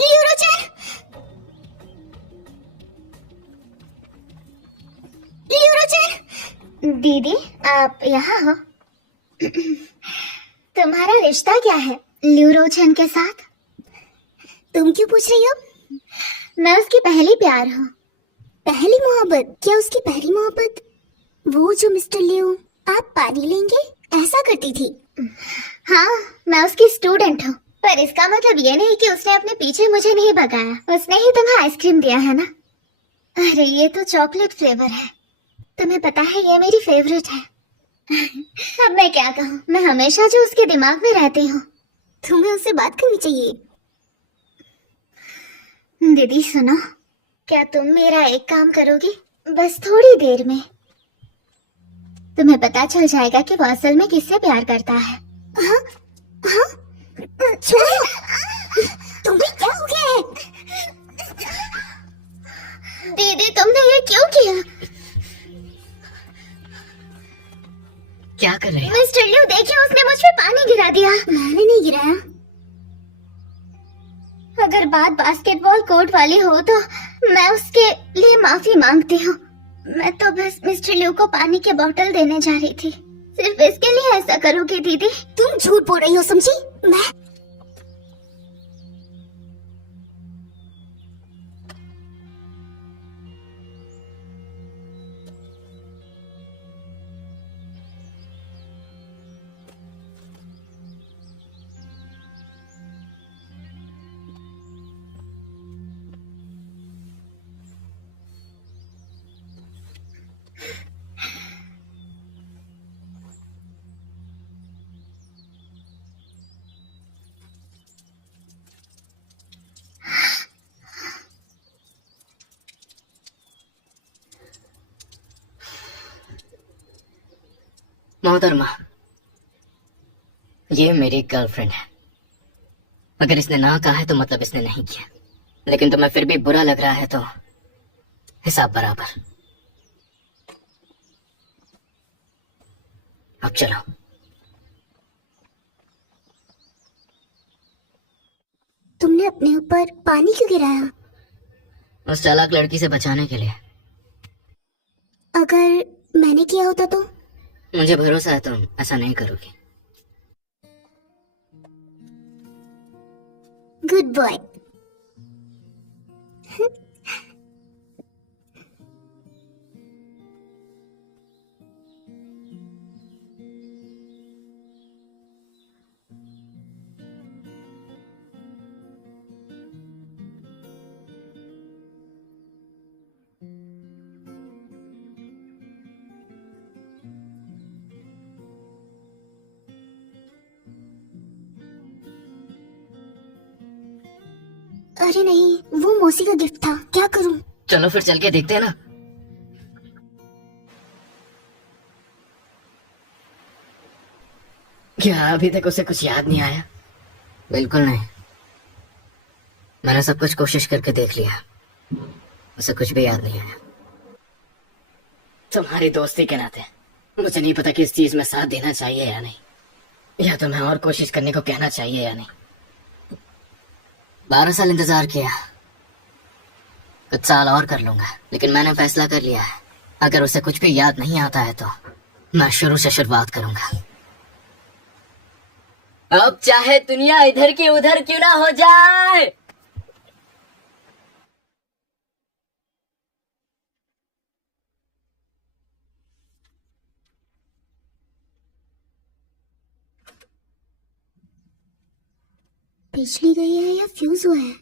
ल्यूरोचन, ल्यूरोचन। दीदी, आप यहाँ हो? तुम्हारा रिश्ता क्या है ल्यूरोचन के साथ? तुम क्यों पूछ रही हो? मैं उसकी पहली प्यार हूँ। पहली मोहब्बत? क्या उसकी पहली मोहब्बत वो जो मिस्टर लियो आप पानी लेंगे ऐसा करती थी? हाँ, मैं उसकी स्टूडेंट हूँ, पर इसका मतलब ये नहीं कि उसने अपने पीछे मुझे नहीं भगाया। उसने ही तुम्हें आइसक्रीम दिया है ना? अरे ये तो चॉकलेट फ्लेवर है, तुम्हें पता है ये मेरी फेवरेट है। अब मैं क्या कहूँ, मैं हमेशा जो उसके दिमाग में रहती हूँ। तुम्हें उससे बात करनी चाहिए। दीदी सुनो, क्या तुम मेरा एक काम करोगी? बस थोड़ी देर में तुम्हें पता चल जाएगा कि वो असल में किससे प्यार करता है। हाँ? हाँ? छोड़ो, तुम्हें क्या हो गया है? दीदी तुमने ये क्यों किया? क्या कर रहे हो? मिस्टर लियो देखिए, उसने मुझ पे पानी गिरा दिया। मैंने नहीं गिराया। अगर बात बास्केटबॉल कोर्ट वाली हो तो मैं उसके लिए माफी मांगती हूँ। मैं तो बस मिस्टर लियो को पानी की बोतल देने जा रही थी। सिर्फ इसके लिए ऐसा करोगे दीदी? तुम झूठ बोल रही हो समझी? मैं मोहतरमा, ये मेरी गर्लफ्रेंड है। अगर इसने ना कहा है तो मतलब इसने नहीं किया, लेकिन तुम्हें फिर भी बुरा लग रहा है तो हिसाब बराबर। अब चलो। तुमने अपने ऊपर पानी क्यों गिराया? उस चालाक लड़की से बचाने के लिए। अगर मैंने किया होता तो? मुझे भरोसा है तुम ऐसा नहीं करोगी। Good boy. अरे नहीं, वो मौसी का गिफ्ट था। क्या करूं? चलो फिर चल के देखते हैं ना। क्या अभी तक उसे कुछ याद नहीं आया? बिल्कुल नहीं। मैंने सब कुछ कोशिश करके देख लिया, उसे कुछ भी याद नहीं आया। तुम्हारी दोस्ती के नाते मुझे नहीं पता कि इस चीज में साथ देना चाहिए या नहीं, या तुम्हें और कोशिश करने को कहना चाहिए या नहीं। 12 साल इंतजार किया, कुछ साल और कर लूंगा, लेकिन मैंने फैसला कर लिया है, अगर उसे कुछ भी याद नहीं आता है तो मैं शुरू से शुरुआत करूंगा। अब चाहे दुनिया इधर की उधर क्यों ना हो जाए। बिजली गई है या फ्यूज हुआ है?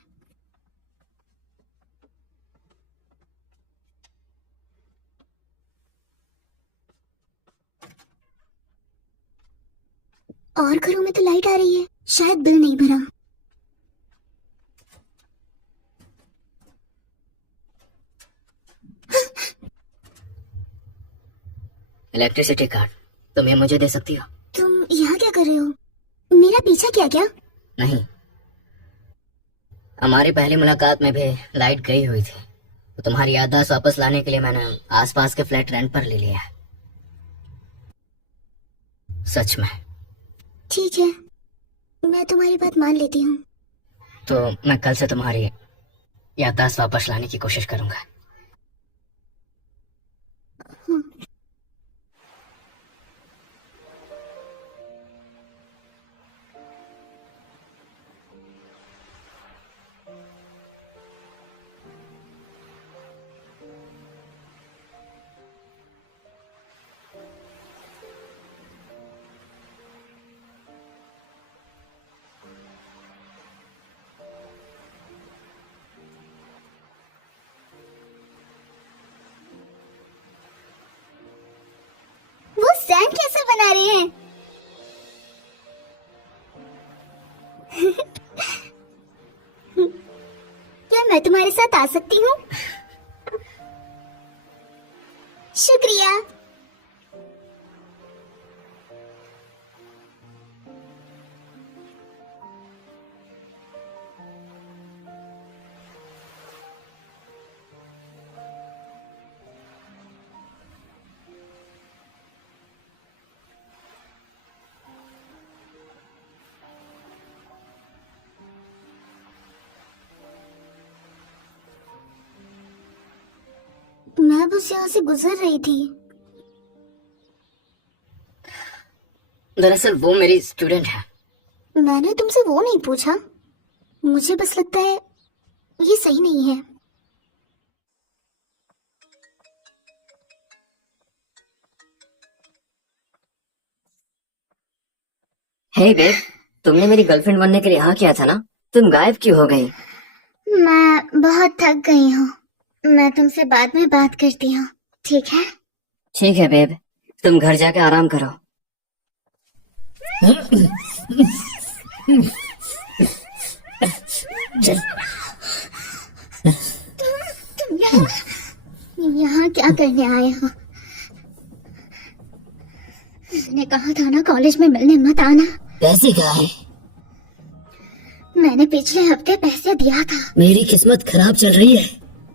और घरों में तो लाइट आ रही है, शायद बिल नहीं भरा। इलेक्ट्रिसिटी कार्ड, तुम ये मुझे दे सकती हो? तुम यहाँ क्या कर रहे हो? मेरा पीछा किया क्या? नहीं, हमारी पहली मुलाकात में भी लाइट गई हुई थी, तो तुम्हारी याददाश्त वापस लाने के लिए मैंने आसपास के फ्लैट रेंट पर ले लिया है। सच में। ठीक है, मैं तुम्हारी बात मान लेती हूँ। तो मैं कल से तुम्हारी याददाश्त वापस लाने की कोशिश करूंगा। वो सैंड कैसे बना रही है? क्या मैं तुम्हारे साथ आ सकती हूँ? शुक्रिया। मैं बस यहाँ से गुजर रही थी। दरअसल वो मेरी स्टूडेंट है। मैंने तुमसे वो नहीं पूछा। मुझे बस लगता है ये सही नहीं है। हे बेब, तुमने मेरी गर्लफ्रेंड बनने के लिए हाँ किया था ना? तुम गायब क्यों हो गई? मैं बहुत थक गई हूँ। मैं तुमसे बाद में बात करती हूँ, ठीक है? ठीक है बेब, तुम घर जाके आराम करो। तुम यहाँ क्या करने आए हो? मैंने कहा था ना कॉलेज में मिलने मत आना। पैसे कहाँ है? मैंने पिछले हफ्ते पैसे दिया था। मेरी किस्मत खराब चल रही है।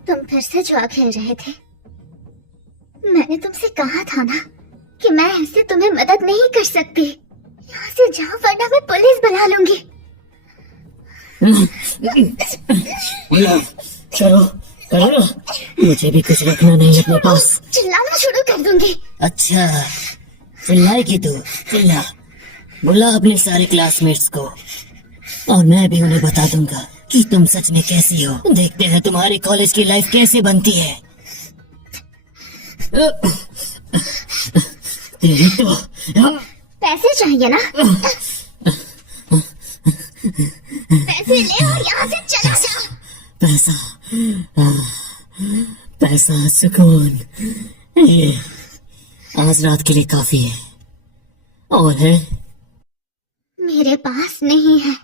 तुम फिर से जुआ खेल रहे थे। मैंने तुमसे कहा था ना कि मैं ऐसे तुम्हें मदद नहीं कर सकती। यहाँ से जाओ वरना मैं पुलिस बुला लूंगी। चलो करो, मुझे भी कुछ रखना नहीं अपने पास। चिल्लाना शुरू कर दूंगी। अच्छा, चिल्लाएगी तू? चिल्ला, बुला अपने सारे क्लासमेट्स को और मैं भी उन्हें बता दूंगा कि तुम सच में कैसी हो। देखते हैं तुम्हारी कॉलेज की लाइफ कैसे बनती है। तेरी तो पैसे चाहिए ना? पैसे ले और यहाँ से चला जा। पैसा, पैसा, सुकून, ये आज रात के लिए काफी है। और है? मेरे पास नहीं है,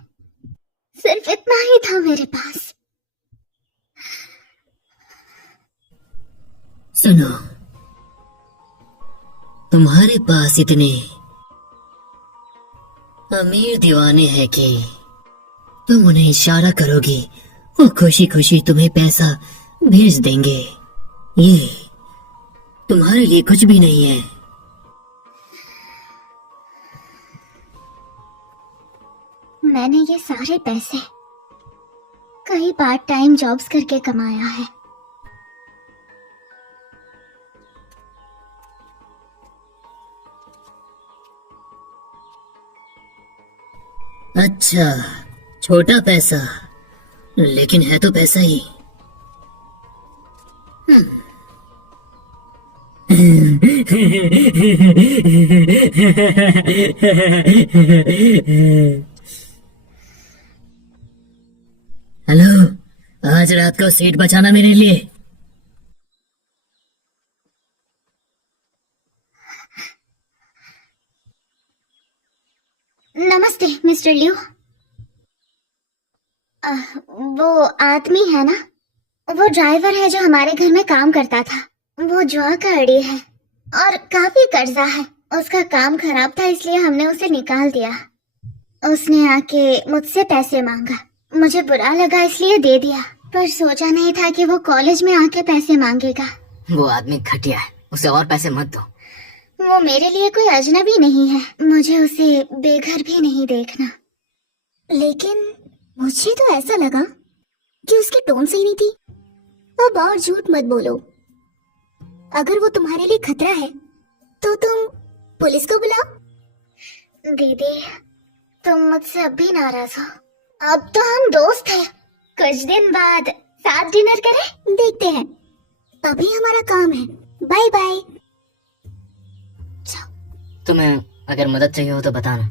सिर्फ इतना ही था मेरे पास। सुनो, तुम्हारे पास इतने अमीर दीवाने हैं कि तुम उन्हें इशारा करोगी, वो खुशी खुशी तुम्हें पैसा भेज देंगे। ये तुम्हारे लिए कुछ भी नहीं है। मैंने ये सारे पैसे कई पार्ट टाइम जॉब्स करके कमाया है। अच्छा, छोटा पैसा, लेकिन है तो पैसा ही। हेलो, आज रात को सीट बचाना मेरे लिए। नमस्ते मिस्टर लिू। वो आदमी है ना, वो ड्राइवर है जो हमारे घर में काम करता था। वो जुआ का अड़ी है और काफी कर्जा है। उसका काम खराब था इसलिए हमने उसे निकाल दिया। उसने आके मुझसे पैसे मांगा, मुझे बुरा लगा इसलिए दे दिया, पर सोचा नहीं था कि वो कॉलेज में आके पैसे मांगेगा। वो आदमी घटिया है, उसे और पैसे मत दो। वो मेरे लिए कोई अजनबी नहीं है, मुझे उसे बेघर भी नहीं देखना। लेकिन मुझे तो ऐसा लगा कि उसकी टोन सही नहीं थी। अब और झूठ मत बोलो। अगर वो तुम्हारे लिए खतरा है तो तुम पुलिस को बुलाओ। दीदी, तुम मुझसे अब भी नाराज हो। अब तो हम दोस्त हैं। कुछ दिन बाद साथ डिनर करें? देखते हैं। अभी हमारा काम है। Bye bye. तुम्हें अगर मदद चाहिए हो तो बताना।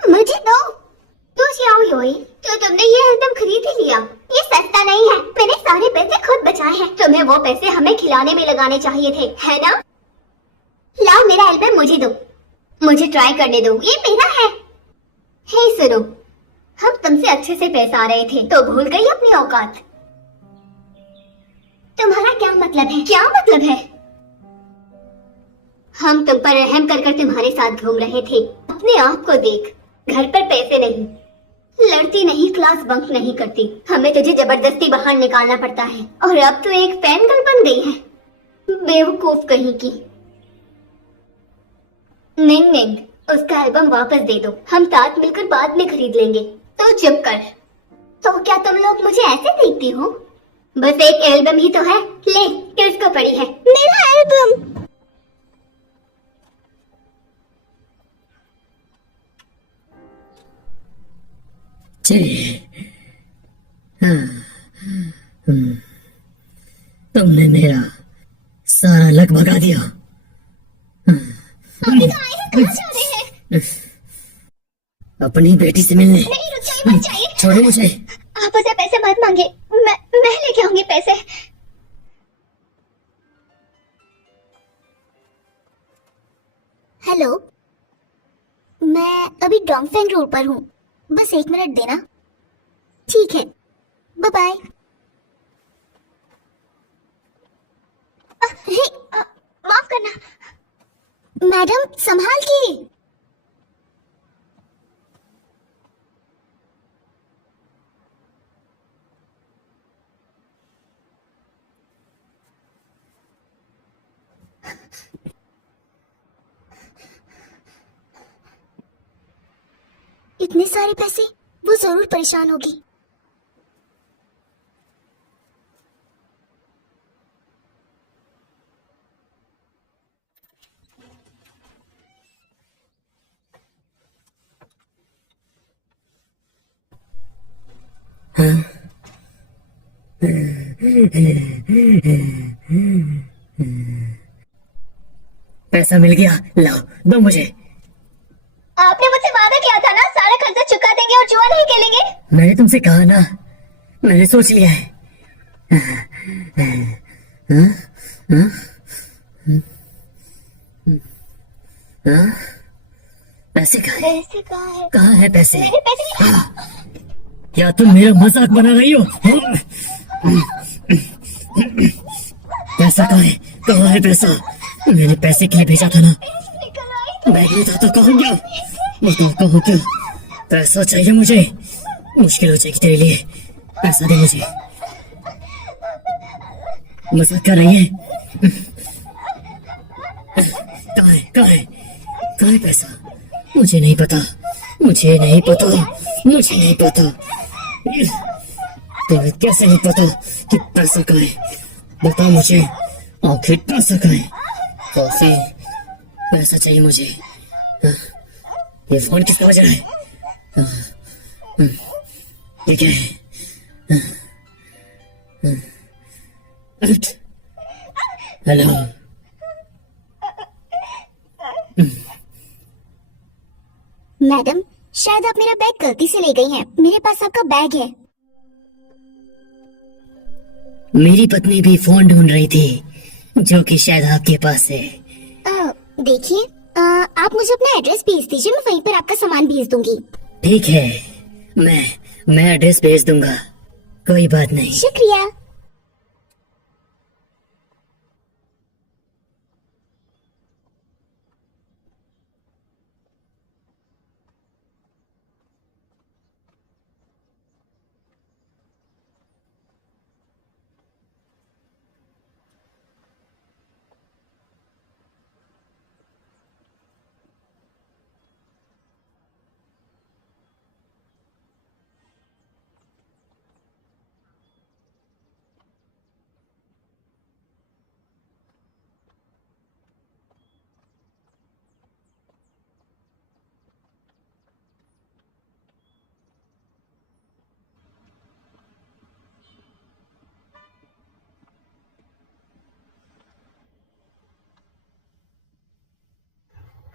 मुझे दो। तो xiao योई, तो तुमने ये एल्बम खरीद ही लिया। ये सस्ता नहीं है। मैंने सारे पैसे खुद बचाए हैं। तुम्हें वो पैसे हमें खिलाने में लगाने चाहिए थे, है ना? लाओ मेरा एल्बम मुझे दो। मुझे ट्राई करने दो, ये मेरा है। हे सुनो, हम तुमसे अच्छे से पैसा आ रहे थे तो भूल गई अपनी औकात। तुम्हारा क्या मतलब है? क्या मतलब है? हम तुम पर रहम कर तुम्हारे साथ घूम रहे थे। अपने आप को देख। घर पर पैसे नहीं, लड़ती नहीं, क्लास बंक नहीं करती। हमें तुझे जबरदस्ती बाहर निकालना पड़ता है और अब तो एक फैन गर्ल बन गई है। बेवकूफ कहीं की। निंग निंग, उसका एल्बम वापस दे दो। हम साथ मिलकर बाद में खरीद लेंगे। तो चुप कर। तो क्या तुम लोग मुझे ऐसे देखती हो? बस एक एल्बम ही तो है। ले, किसको पड़ी है? मेरा एल्बम। चलिए। हाँ, तुमने मेरा सारा लक भगा दिया। कहाँ जा रहे हैं? अपनी बेटी से मिलने। नहीं, रुक जाइए, मत जाइए। छोड़ो मुझे। आप उसे पैसे मत मांगे। मैं लेके आऊंगी पैसे। हेलो, मैं अभी डोंगफेंग रोड पर हूँ। बस 1 मिनट देना। ठीक है, बाय बाय। माफ करना मैडम, संभाल के। इतने सारे पैसे, वो जरूर परेशान होगी। पैसा मिल गया, लाओ दो मुझे। आपने मुझसे वादा किया था ना, सारा खर्चा चुका देंगे और जुआ नहीं खेलेंगे। मैंने तुमसे कहा ना, मैंने सोच लिया है। पैसे कहाँ है? पैसे कहाँ है? कहाँ है पैसे? मेरे पैसे नहीं। क्या तुम मेरा मजाक बना रही हो? पैसा कहाँ है? कहाँ है पैसा? मैंने पैसे के लिए भेजा था ना। बैग में था तो कहूँ क्या? बताओ कहूँ क्या? पैसा चाहिए मुझे। मुश्किल हो जाएगी तेरे लिए। पैसा दे मुझे। मजाक कर रही है? कहाँ है? कहाँ है? कहाँ है पैसा? मुझे नहीं पता। मुझे नहीं पता। मुझे नहीं पता। तुम्हें कैसे नहीं पता कि पैसा कहाँ है? बता मुझे, आखिर पैसा कहाँ है? कॉफी, पैसा चाहिए मुझे। ये फोन किसका बज रहा है? ये क्या है? हेलो। मैडम, शायद आप मेरा बैग गलती से ले गई हैं। मेरे पास आपका बैग है। मेरी पत्नी भी फोन ढूंढ रही थी, जो कि शायद आपके पास है। देखिए, आप मुझे अपना एड्रेस भेज दीजिए, मैं वहीं पर आपका सामान भेज दूंगी। ठीक है, मैं एड्रेस भेज दूंगा। कोई बात नहीं। शुक्रिया।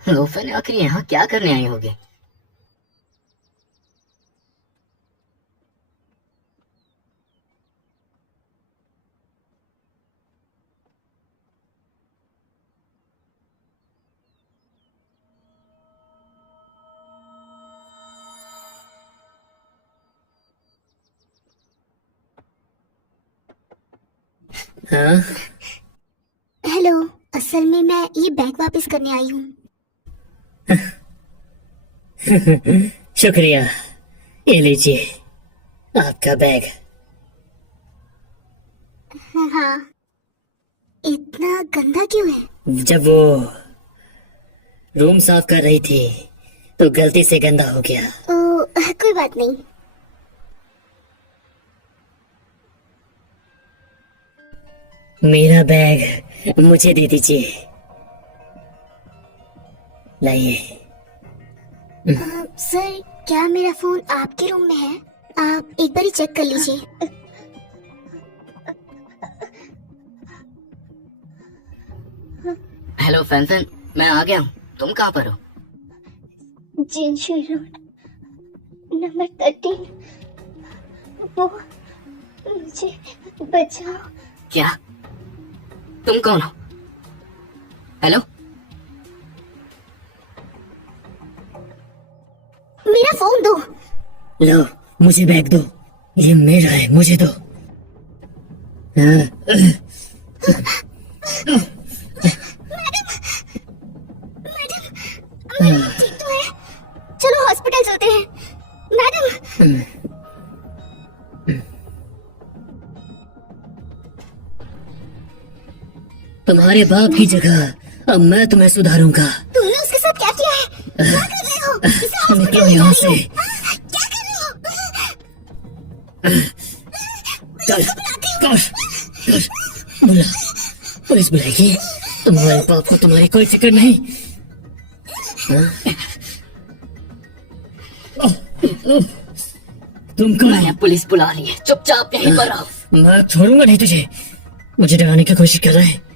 लोफर आखिर यहाँ क्या करने आई होगी? हाँ? हेलो, असल में मैं ये बैग वापस करने आई हूँ। शुक्रिया, ये लीजिए आपका बैग। हाँ, इतना गंदा क्यों है? जब वो रूम साफ कर रही थी तो गलती से गंदा हो गया। ओ, कोई बात नहीं। मेरा बैग मुझे दे दीजिए। लाइए। सर, क्या मेरा फोन आपके रूम में है? आप एक बार ही चेक कर लीजिए। हेलो फैन, मैं आ गया हूँ। तुम कहाँ पर हो? जिनशू रोड नंबर 13। वो मुझे बचाओ। क्या? तुम कौन हो? हेलो? मेरा फोन दो। लो, मुझे बैग दो। ये मेरा है, मुझे दो। ठीक तो है? चलो हॉस्पिटल चलते हैं। मैडम, तुम्हारे बाप की जगह अब मैं तुम्हें सुधारूंगा। तुमने उसके साथ क्या किया है? क्या कर रहे हो? इसे हॉस्पिटल निकलो ले जा यहाँ रही हो। से। क्या कर रहे हो? कर बुला, पुलिस बुलाएगी। तुम्हारे बाप को तुम्हारी कोई फिक्र नहीं। तुम कौन? मैंने पुलिस बुला ली है, चुपचाप यहीं पर रहो। मैं छोड़ूंगा नहीं तुझे। मुझे डराने की कोशिश कर रहा है।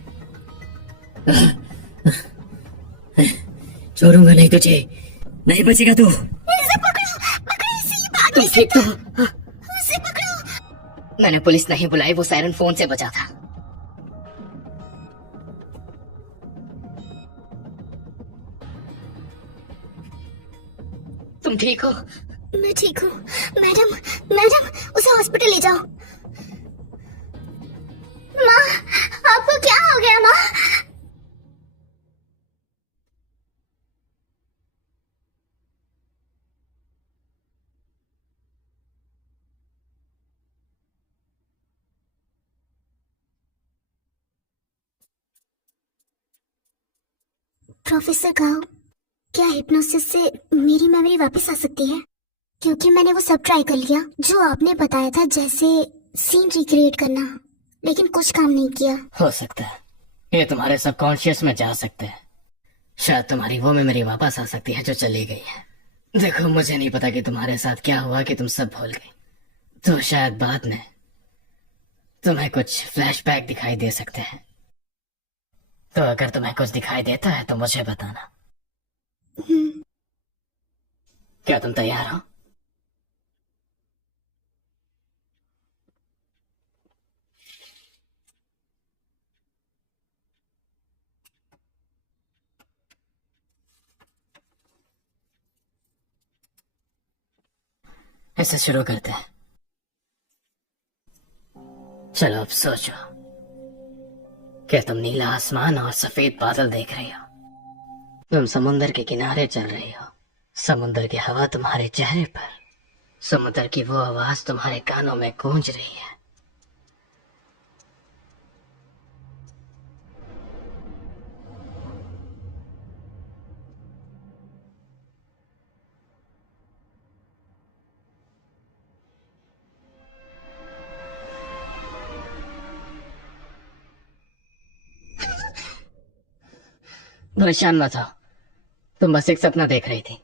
छोड़ूंगा नहीं तुझे, नहीं बचेगा तू। इसे पकड़ो, पकड़ो इसे, ये भाग तुम नहीं ठीक तो सकता। हो? उसे पकड़ो। मैंने पुलिस नहीं बुलाई, वो सायरन फोन से बचा था। तुम ठीक हो? मैं ठीक हूँ। मैडम, मैडम, उसे हॉस्पिटल ले जाओ। माँ, आपको क्या हो गया माँ? प्रोफेसर गाओ, क्या हिप्नोसिस से मेरी मेमोरी वापस आ सकती है? क्योंकि मैंने वो सब ट्राई कर लिया जो आपने बताया था, जैसे सीन रिक्रिएट करना, लेकिन कुछ काम नहीं किया। हो सकता है ये तुम्हारे सबकॉन्शियस में जा सकते हैं। शायद तुम्हारी वो मेमोरी वापस आ सकती है जो चली गई है। देखो, मुझे नहीं पता कि तुम्हारे साथ क्या हुआ कि तुम सब भूल गई। तो शायद बाद में तुम्हें कुछ फ्लैशबैक दिखाई दे सकते हैं। तो अगर तुम्हें कुछ दिखाई देता है तो मुझे बताना। क्या तुम तैयार हो? इसे शुरू करते हैं। चलो अब सोचो कि तुम नीला आसमान और सफेद बादल देख रही हो, तुम समुंदर के किनारे चल रही हो, समुंदर की हवा तुम्हारे चेहरे पर, समुद्र की वो आवाज तुम्हारे कानों में गूंज रही है। परेशान मत हो, तुम बस एक सपना देख रही थी।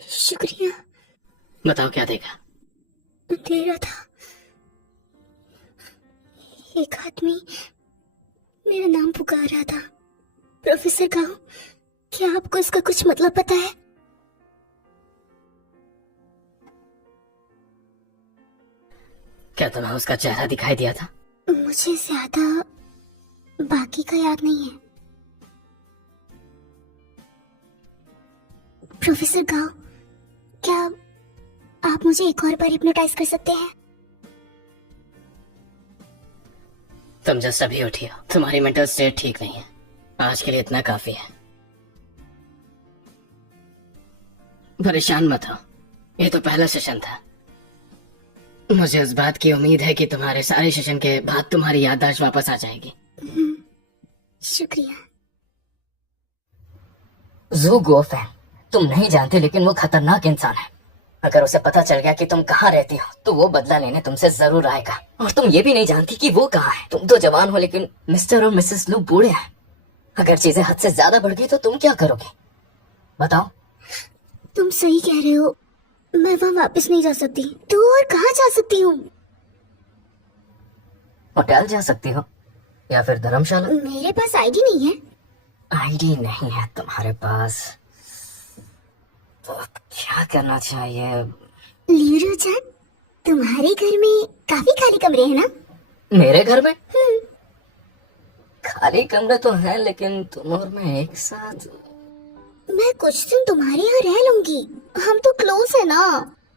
शुक्रिया। बताओ क्या देखा? अंधेरा था, एक आदमी मेरा नाम पुकार रहा था। प्रोफेसर गाओ, क्या आपको इसका कुछ मतलब पता है? क्या तुम्हें उसका चेहरा दिखाई दिया था? मुझे ज्यादा बाकी का याद नहीं है। प्रोफेसर गाओ, क्या आप मुझे एक और बार हिप्नोटाइज कर सकते हैं? तुम जस्ट अभी उठी हो, तुम्हारी मेंटल स्टेट ठीक नहीं है। आज के लिए इतना काफी है। परेशान मत हो, ये तो पहला सेशन था। मुझे इस बात की उम्मीद है कि तुम्हारे सारे सेशन के बाद तुम्हारी याददाश्त वापस आ जाएगी। शुक्रिया। जू गोफ है, तुम नहीं जानते लेकिन वो खतरनाक इंसान है। अगर उसे पता चल गया कि तुम कहाँ रहती हो तो वो बदला लेने तुमसे जरूर आएगा। और तुम ये भी नहीं जानती कि वो कहाँ है। तुम तो जवान हो लेकिन मिस्टर और मिसेस लू बूढ़े हैं। अगर चीजें हद से ज्यादा बढ़ गई तो तुम क्या करोगे? बताओ। तुम सही कह रहे हो, मैं वहाँ वापस नहीं जा सकती। तो और कहाँ जा सकती हूँ? होटल जा सकती हो या फिर धर्मशाला। मेरे पास आईडी नहीं है। आईडी नहीं है तुम्हारे पास तो क्या करना चाहिए? लीरो जान, तुम्हारे घर में काफी खाली कमरे हैं ना? मेरे घर में खाली कमरे तो हैं लेकिन तुम और मैं एक साथ। मैं कुछ दिन तुम्हारे यहाँ रह लूंगी। हम तो क्लोज है ना।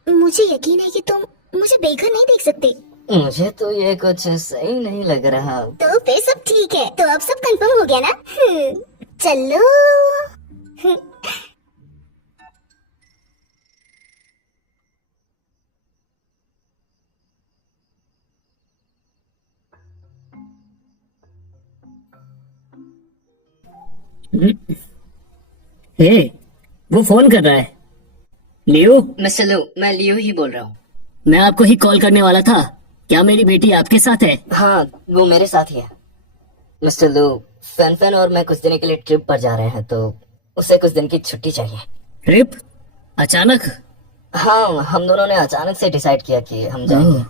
मुझे यकीन है कि तुम मुझे बेघर नहीं देख सकते। मुझे तो ये कुछ सही नहीं लग रहा। तो फिर सब ठीक है। तो अब सब कंफर्म हो गया ना? चलो। हे, वो फोन कर रहा है। लियो, मिस्टर लू, मैं लियो ही बोल रहा हूँ। मैं आपको ही कॉल करने वाला था। क्या मेरी बेटी आपके साथ है? हाँ, वो मेरे साथ ही है। मिस्टर लू, फैन और मैं कुछ दिन के लिए ट्रिप पर जा रहे हैं तो उसे कुछ दिन की छुट्टी चाहिए। ट्रिप? अचानक? हाँ, हम दोनों ने अचानक से डिसाइड किया कि हम जाएंगे। ओह,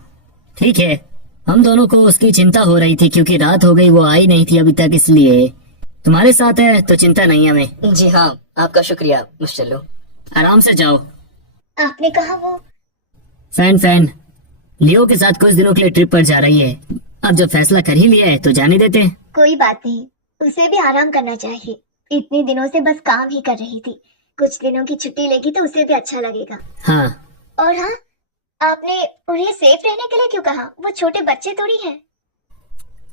ठीक है। हम दोनों को उसकी चिंता हो रही थी क्योंकि रात हो गई, वो आई नहीं थी अभी तक, इसलिए तुम्हारे साथ है तो चिंता नहीं है हमें। जी हाँ, आपका शुक्रिया मिस्टर लू। आराम से जाओ। आपने कहा वो फैन लियो के साथ कुछ दिनों के लिए ट्रिप पर जा रही है। अब जब फैसला कर ही लिया है तो जाने देते हैं। कोई बात नहीं, उसे भी आराम करना चाहिए। इतने दिनों से बस काम ही कर रही थी। कुछ दिनों की छुट्टी लेगी तो उसे भी अच्छा लगेगा। हाँ, और हाँ, आपने उन्हें सेफ रहने के लिए क्यों कहा? वो छोटे बच्चे थोड़ी है।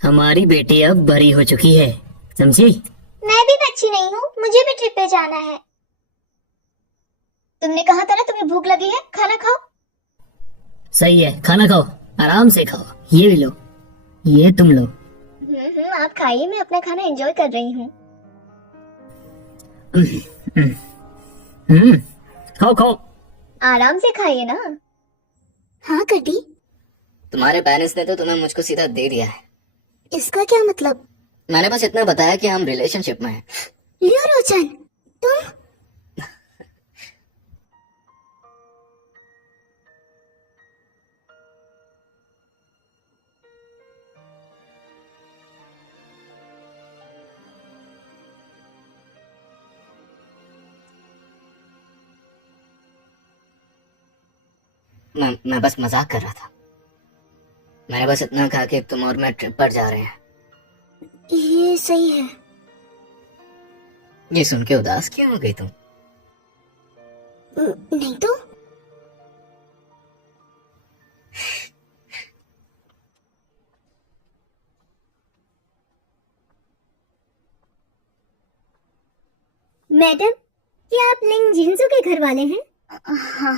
हमारी बेटी अब बड़ी हो चुकी है, समझी? मैं भी बच्ची नहीं हूँ, मुझे भी ट्रिप पे जाना है। तुमने कहा था ना तुम्हें भूख लगी है, खाना खाओ। सही है, खाना खाओ, आराम से खाओ। ये भी लो, ये तुम लो। आप खाइए, मैं अपना खाना एंजॉय कर रही हूँ। खाओ खाओ। आराम से खाइए ना। हाँ कटी, तुम्हारे पेरेंट्स ने तो तुम्हें मुझको सीधा दे दिया है। इसका क्या मतलब? मैंने बस इतना बताया कि हम रिलेशनशिप में हैं। लियो रोचन, तुम मैं बस मजाक कर रहा था। मैंने बस इतना कहा कि तुम और मैं ट्रिप पर जा रहे हैं। ये सही है। ये सुन के उदास क्यों हो गई तुम? नहीं तो मैडम, क्या आप लिंग जिंसू के घर वाले हैं? हाँ।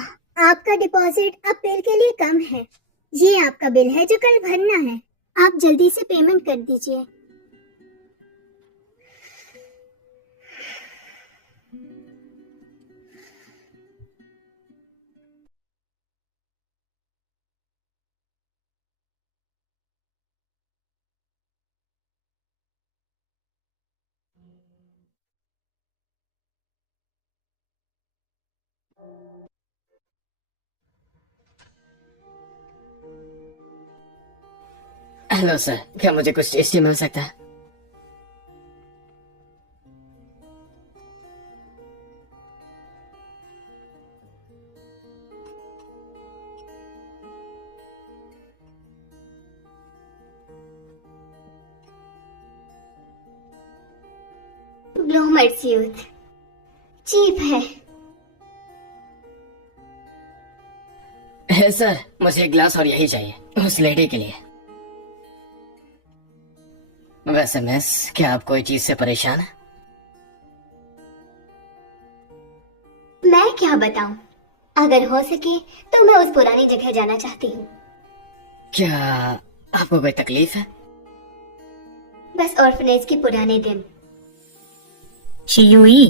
आपका डिपॉजिट अप्रैल के लिए कम है। ये आपका बिल है जो कल भरना है। आप जल्दी से पेमेंट कर दीजिए। हेलो सर, क्या मुझे कुछ टेस्टी मिल सकता है? ब्लूमर्स यूथ चीप है। सर, मुझे एक ग्लास और यही चाहिए उस लेडी के लिए। वैसे मिस, क्या आप कोई चीज से परेशान है? मैं क्या बताऊं? अगर हो सके तो मैं उस पुरानी जगह जाना चाहती हूँ। क्या आपको कोई तकलीफ है? बस ऑर्फनेज के पुराने दिन। शियुई,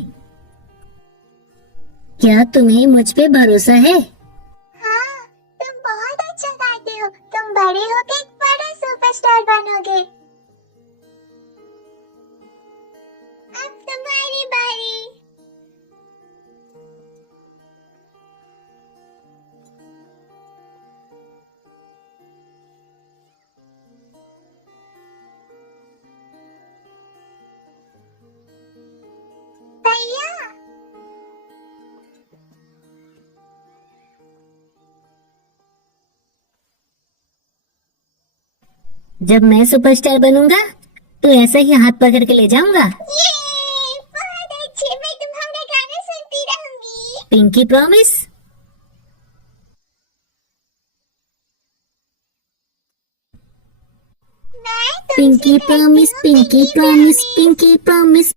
क्या तुम्हें मुझ पे भरोसा है? हाँ, तुम बहुत अच्छा गाते हो। तुम बड़े होके एक बड़ा सुपरस्टार बनोगे। अब तुम्हारी बारी। भैया, जब मैं सुपरस्टार बनूंगा तो ऐसा ही हाथ पकड़ के ले जाऊंगा। ये बहुत अच्छे। मैं तुम्हारा गाना सुनती रहूंगी। Pinky promise. मैं तुमसे पिंकी करती प्रॉमिस, हूँ पिंकी प्रॉमिस, पिंकी प्रॉमिस,